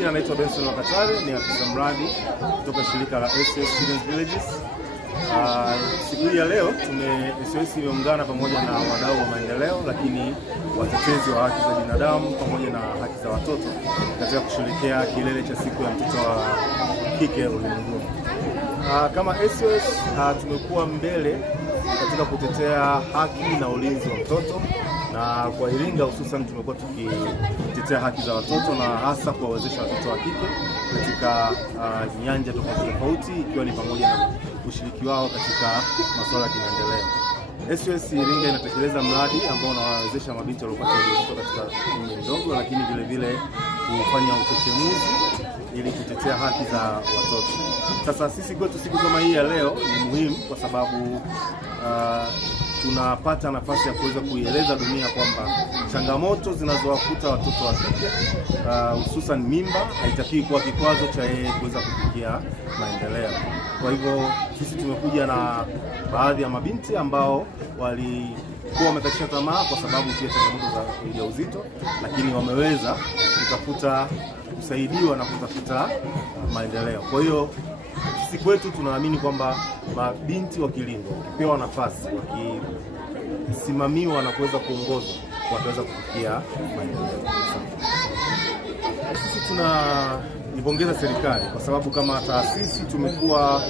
majina anaitwa Benson Wakatare, ni afisa mradi kutoka shirika la SOS Children's Villages. Siku hii ya leo SOS imeungana pamoja na wadau wa maendeleo, lakini watetezi wa haki za binadamu pamoja na haki za watoto katika kusherehekea kilele cha siku ya mtoto wa kike ulimwenguni. Kama SOS tumekuwa mbele katika kutetea haki na ulinzi wa mtoto, na kwa Iringa hususan tumekuwa tukitetea haki za watoto na hasa kuwawezesha watoto wa kike katika nyanja tofauti, ikiwa ni pamoja na ushiriki wao katika masuala ya kimaendeleo. SOS Iringa inatekeleza mradi ambao unawawezesha mabinti waliopata ujauzito katika umri mdogo, lakini vile vile kufanya uchechemuzi ili kutetea haki za watoto. Sasa sisi kwetu siku kama hii ya leo ni muhimu kwa sababu tunapata nafasi ya kuweza kuieleza dunia kwamba changamoto zinazowakuta watoto wa kike hususan mimba haitakiwi kuwa kikwazo cha yeye kuweza kufikia maendeleo. Kwa hivyo sisi tumekuja na baadhi ya mabinti ambao walikuwa wamekatisha tamaa kwa sababu pia changamoto za ujauzito, lakini wameweza kutafuta kusaidiwa na kutafuta maendeleo. Kwa hiyo sisi kwetu tunaamini kwamba mabinti wakilindwa, wakipewa nafasi, wakisimamiwa na kuweza kuongozwa, wataweza kufikia maendeleo. Sisi tunaipongeza serikali kwa sababu kama taasisi tumepiga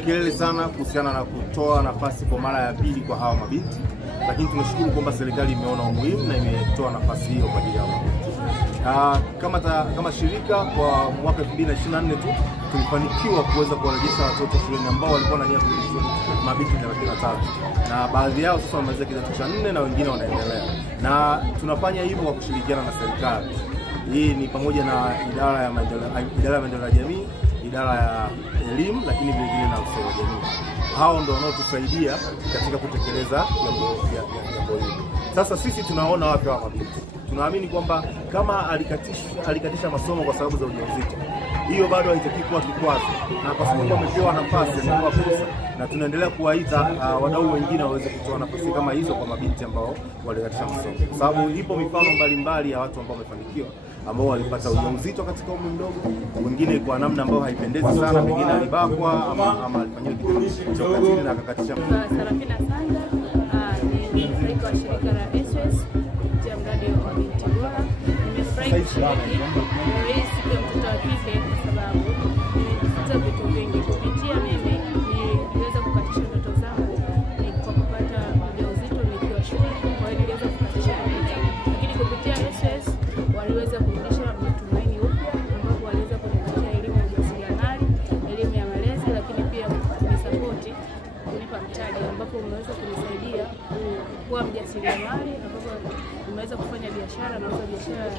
kelele sana kuhusiana na kutoa nafasi kwa mara ya pili kwa hawa mabinti, lakini tunashukuru kwamba serikali imeona umuhimu na imetoa nafasi hiyo kwa ajili ya mabinti. Kama shirika kwa mwaka 2024 tu tulifanikiwa kuweza kuwarejesha watoto shuleni ambao walikuwa na nia kurejeshwa mabinti 33, na baadhi yao sasa wamemaliza kidato cha 4 na wengine wanaendelea. Na tunafanya hivyo kwa kushirikiana na serikali. Hii ni pamoja na idara ya maendeleo ya jamii, idara ya elimu, lakini vile vile na ustawi wa jamii. Hao ndio wanaotusaidia katika kutekeleza jambo hili. Sasa sisi tunaona wapi hawa mabinti? Tunaamini kwamba kama alikatisha masomo kwa sababu za ujauzito, hiyo bado haitakiwi kuwa kikwazo, na kwa sababu wamepewa nafasi, amepewa fursa, na tunaendelea kuwaita wadau wengine waweze kutoa nafasi kama hizo kwa mabinti ambao walikatisha masomo. Kwa sababu ipo mifano mbalimbali ya watu ambao wamefanikiwa, ambao walipata ujauzito katika umri mdogo, wengine kwa namna ambayo haipendezi sana, pengine alibakwa ama alifanywa kitu cha ukatili na akakatisha. Sarafina Sanga ni mfanyakazi wa shirika la SOS kupitia mradi wa binti bora. Nimefurahi kushiriki siku ya mtoto wa kike kwa sababu nimejifunza vitu vingi kupitia mimi. Niliweza kukatisha ndoto zangu kwa kupata ujauzito nikiwa shule, kwa hiyo niliweza kukatisha ndoto zangu, lakini kupitia SOS waliweza kurudisha matumaini upya, ambapo waliweza kunipatia elimu ya ujasiriamali, elimu ya malezi, lakini pia kunisapoti, kunipa mtaji ambapo umeweza kunisaidia kuwa mjasiriamali, ambapo nimeweza kufanya biashara, nauza biashara ya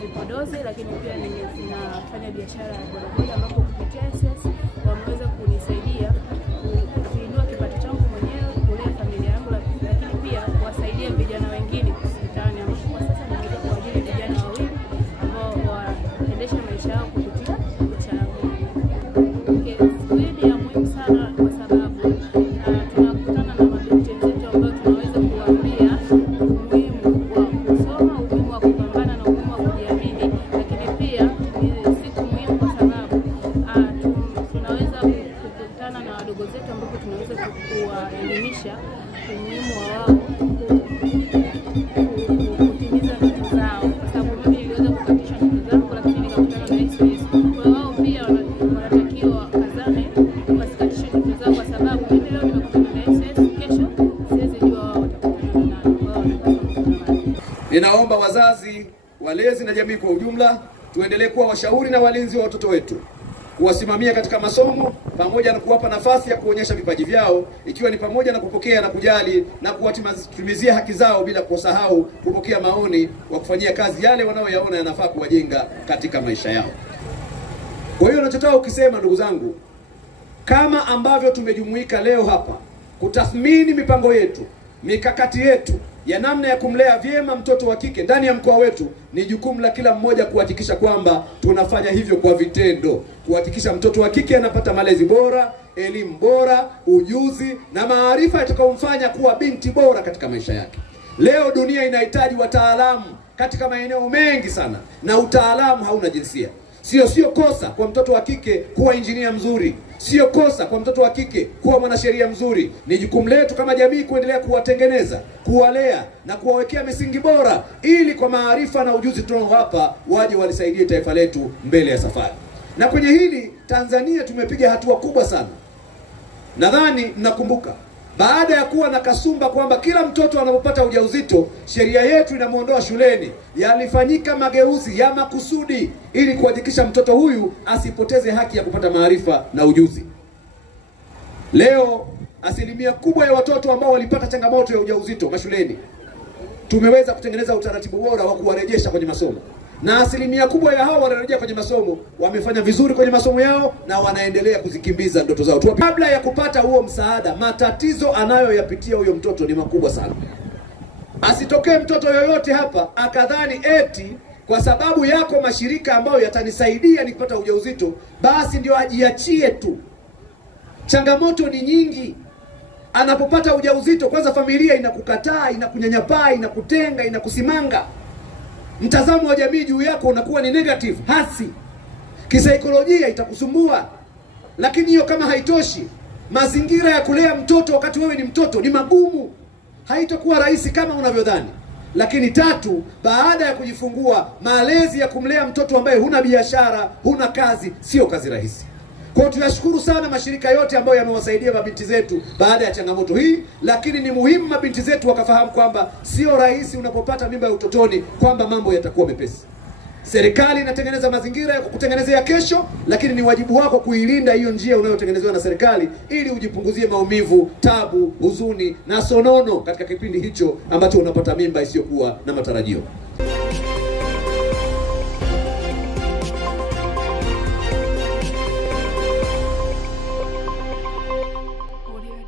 vipodozi, lakini pia ninafanya biashara ya bodaboda, ambapo kupitia SOS wameweza kunisaidia kuinua kipato changu mwenyewe, kulea familia yangu, lakini pia kuwasaidia vijana wengine mtaani, ambapo kwa sasa nimeweza kuajiri vijana wawili ambao waendesha maisha yao kupitia biashara yangu. Siku hii ni ya muhimu sana kwa sababu tunakutana na mabinti wenzetu ambao tunaweza kuwaambia umuhimu wa kusoma, umuhimu wa kupambana na umuhimu wa kujiamini, lakini pia ni siku muhimu kwa sababu tunaweza kukutana na wadogo zetu ambapo tunaweza kuwaelimisha umuhimu wa wao kutimiza ndoto zao, kwa sababu mimi niliweza kukatisha ndoto zangu, lakini nikakutana na SOS. Kwa wao pia wanatakiwa wakazane wasikatishe ndoto zao, kwa sababu mimi leo nimekutana na SOS, kesho siwezi jua wao watakutana na nani. Ninaomba wazazi, walezi na jamii kwa ujumla tuendelee kuwa washauri na walinzi wa watoto wetu, kuwasimamia katika masomo pamoja na kuwapa nafasi ya kuonyesha vipaji vyao, ikiwa ni pamoja na kupokea na kujali na kuwatimizia haki zao, bila kusahau kupokea maoni wa kufanyia kazi yale wanaoyaona yanafaa kuwajenga katika maisha yao. Kwa hiyo ninachotaka ukisema, ndugu zangu, kama ambavyo tumejumuika leo hapa kutathmini mipango yetu, mikakati yetu ya namna ya kumlea vyema mtoto wa kike ndani ya mkoa wetu, ni jukumu la kila mmoja kuhakikisha kwamba tunafanya hivyo kwa vitendo, kuhakikisha mtoto wa kike anapata malezi bora, elimu bora, ujuzi na maarifa yatakayomfanya kuwa binti bora katika maisha yake. Leo dunia inahitaji wataalamu katika maeneo mengi sana, na utaalamu hauna jinsia. Sio kosa kwa mtoto wa kike kuwa injinia mzuri, sio kosa kwa mtoto wa kike kuwa mwanasheria mzuri. Ni jukumu letu kama jamii kuendelea kuwatengeneza, kuwalea na kuwawekea misingi bora, ili kwa maarifa na ujuzi tunaowapa waje walisaidie taifa letu mbele ya safari. Na kwenye hili Tanzania tumepiga hatua kubwa sana. Nadhani mnakumbuka baada ya kuwa na kasumba kwamba kila mtoto anapopata ujauzito sheria yetu inamuondoa shuleni, yalifanyika mageuzi ya makusudi ili kuhakikisha mtoto huyu asipoteze haki ya kupata maarifa na ujuzi. Leo asilimia kubwa ya watoto ambao walipata changamoto ya ujauzito mashuleni tumeweza kutengeneza utaratibu bora wa kuwarejesha kwenye masomo, na asilimia kubwa ya hao wanarejea kwenye masomo wamefanya vizuri kwenye masomo yao na wanaendelea kuzikimbiza ndoto zao. Kabla ya kupata huo msaada, matatizo anayoyapitia huyo mtoto ni makubwa sana. Asitokee mtoto yoyote hapa akadhani eti kwa sababu yako mashirika ambayo yatanisaidia nikipata ujauzito basi ndio ajiachie tu. Changamoto ni nyingi. Anapopata ujauzito, kwanza familia inakukataa, inakunyanyapaa, inakutenga, inakusimanga. Mtazamo wa jamii juu yako unakuwa ni negative, hasi. Kisaikolojia itakusumbua. Lakini hiyo kama haitoshi, mazingira ya kulea mtoto wakati wewe ni mtoto ni magumu. Haitakuwa rahisi kama unavyodhani. Lakini tatu, baada ya kujifungua, malezi ya kumlea mtoto ambaye huna biashara, huna kazi, sio kazi rahisi. Kwa tunashukuru sana mashirika yote ambayo yamewasaidia mabinti zetu baada ya changamoto hii, lakini ni muhimu mabinti zetu wakafahamu kwamba sio rahisi unapopata mimba ya utotoni kwamba mambo yatakuwa mepesi. Serikali inatengeneza mazingira ya kukutengenezea kesho, lakini ni wajibu wako kuilinda hiyo njia unayotengenezewa na serikali ili ujipunguzie maumivu, tabu, huzuni na sonono katika kipindi hicho ambacho unapata mimba isiyokuwa na matarajio.